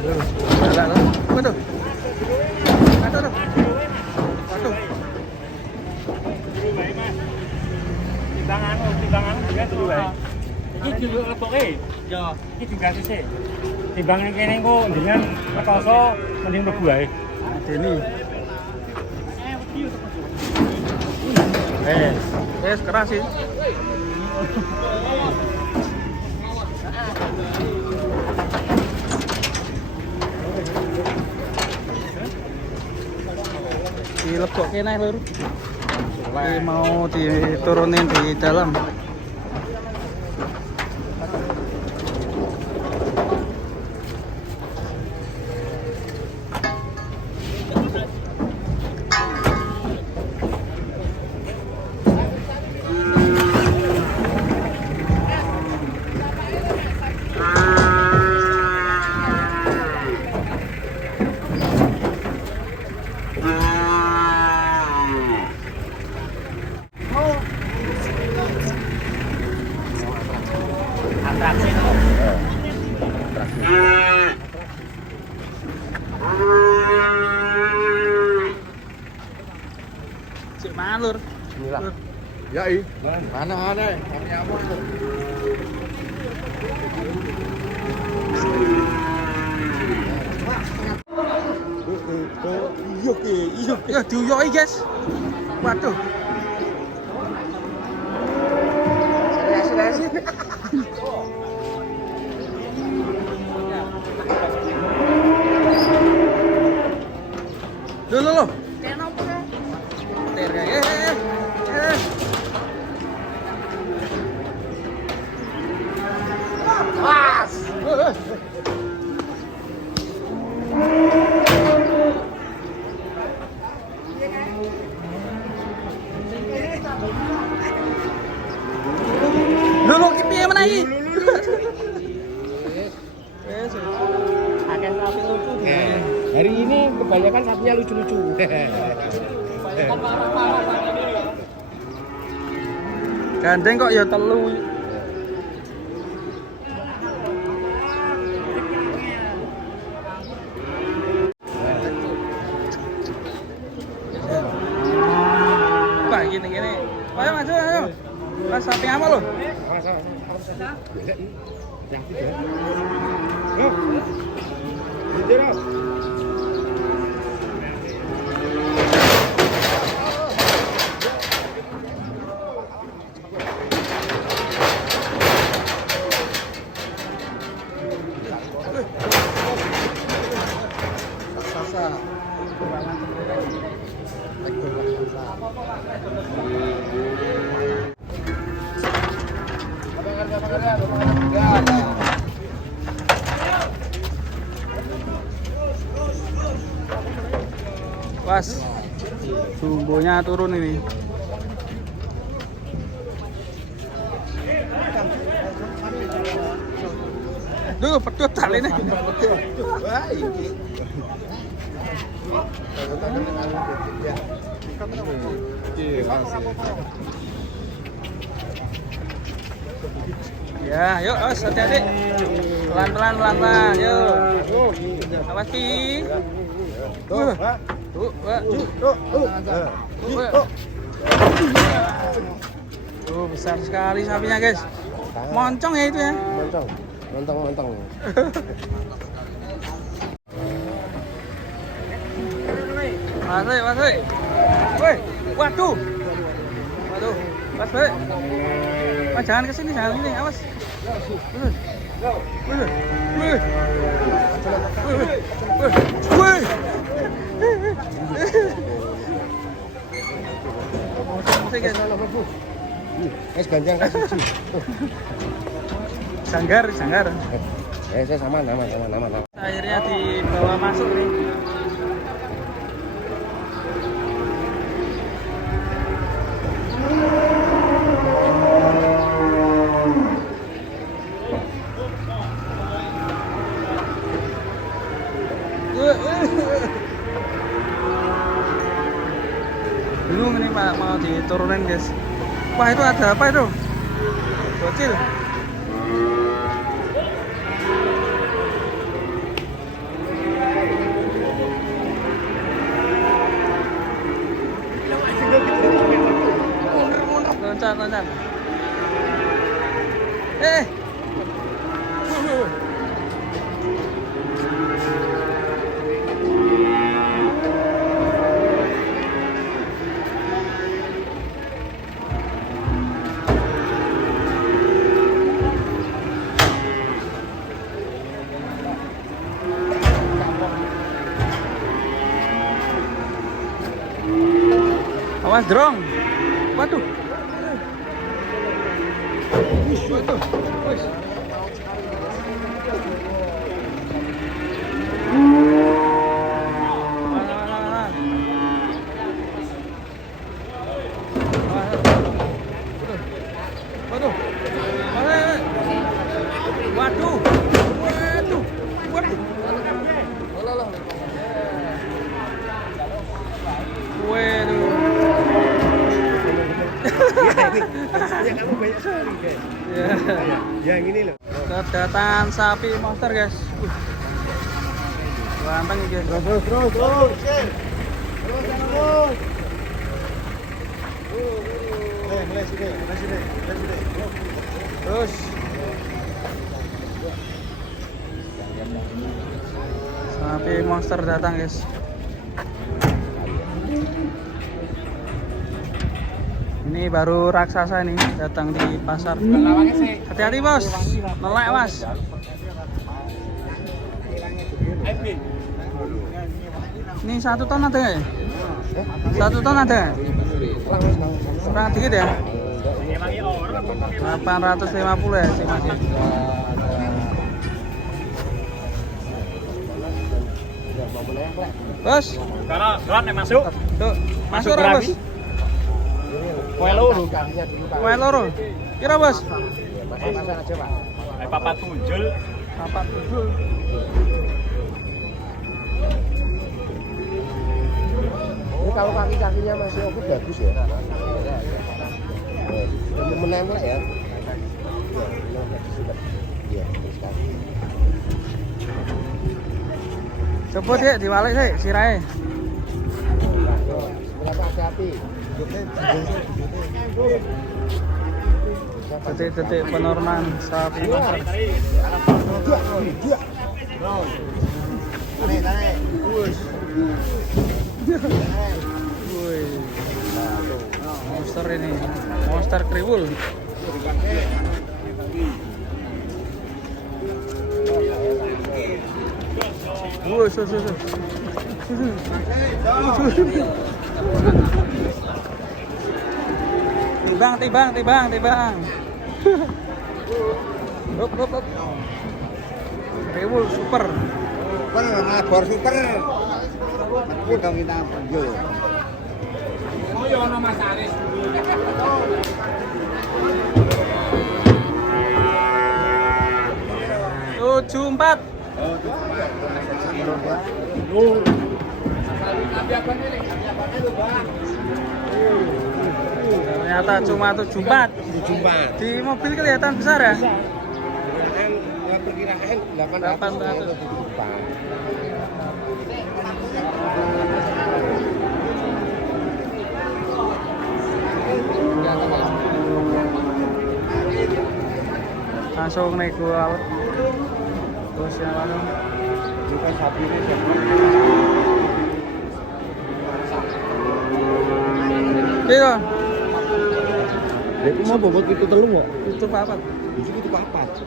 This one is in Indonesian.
Waduh. Waduh. Waduh. Waduh. Timbangan juga dulu wae. Iki dulu leboke. Ya, iki diganti sih. Timbangan kene engko dengan rekoso mending mlebu wae. Deni. Keras sih. Dilebok kene lur. Ini mau diturunin di dalam. Cik mana lur? Inilah. Ya mana kami aman. Ya diuyoki guys. Waduh. Loh. Kayak nopo ya? Was. Loh, ki piye meneh iki? Akeh sapi lucu. Hari ini kebanyakan sapinya lucu-lucu. Gandeng kok ya telu. Wah, gini. Ayo maju, ayo. Mas sapi apa lo? Yang tiga. Loh. Bicara. Pas jumbonya turun ini. Duh, pedut tali ini. Ya, yuk, hati-hati. Pelan-pelan, yuk. Awas Pi. Tuh, besar sekali sapinya, guys. Moncong ya itu ya. Montong. Mas, woi, waduh, mas, woi, mas jangan kesini, awas. Woi. Es ganjang kan suci. Sanggar. Saya sama. Akhirnya dibawa masuk nih. Bingung ini Pak, mau diturunin guys. Wah itu ada apa itu? Bocil. Awas drong. Waduh. Waduh. Wis. Waduh. Waduh. Waduh. Waduh. Waduh. Ya kamu banyak sekali guys. Ya. Yang ini loh. Kedatangan sapi monster guys. Ganteng nih guys. Terus. Mulai sini. Terus. Sapi monster datang guys. Ini baru raksasa nih datang di pasar. Hati-hati bos, melek mas. Ini 1 ton ada nggak ya? 1 ton ada nggak? Kurang dikit ya? 850 ya sih mas. Bos, Kalau drone masuk. tuh masuk orang bos. Kue loro. Kira bos? Pasang aja pak. Papat tunjul. Papat tujuh. Ini kalau kaki-kakinya masih oke bagus ya. Menempel ya. Iya, terus kaki. Cepet ya diwalik sih sirahe. Berapa hati-hati. Detik-detik penurunan sapi monster. Tarik. Wih. Monster ini, monster kriwul. Wih, Tibang. Hop. Kriwul super. Bor super. Kita minta yo. Oh ya ono Mas Aris. Tujuh empat. Ternyata cuma 74. Di mobil kelihatan besar ya? Perkiraan 800. Langsung naik gua. Terus yang langsung. Bukan sapi ini siapa? Iya. Itu mau bobot itu telur nggak? Itu apa? Itu papat.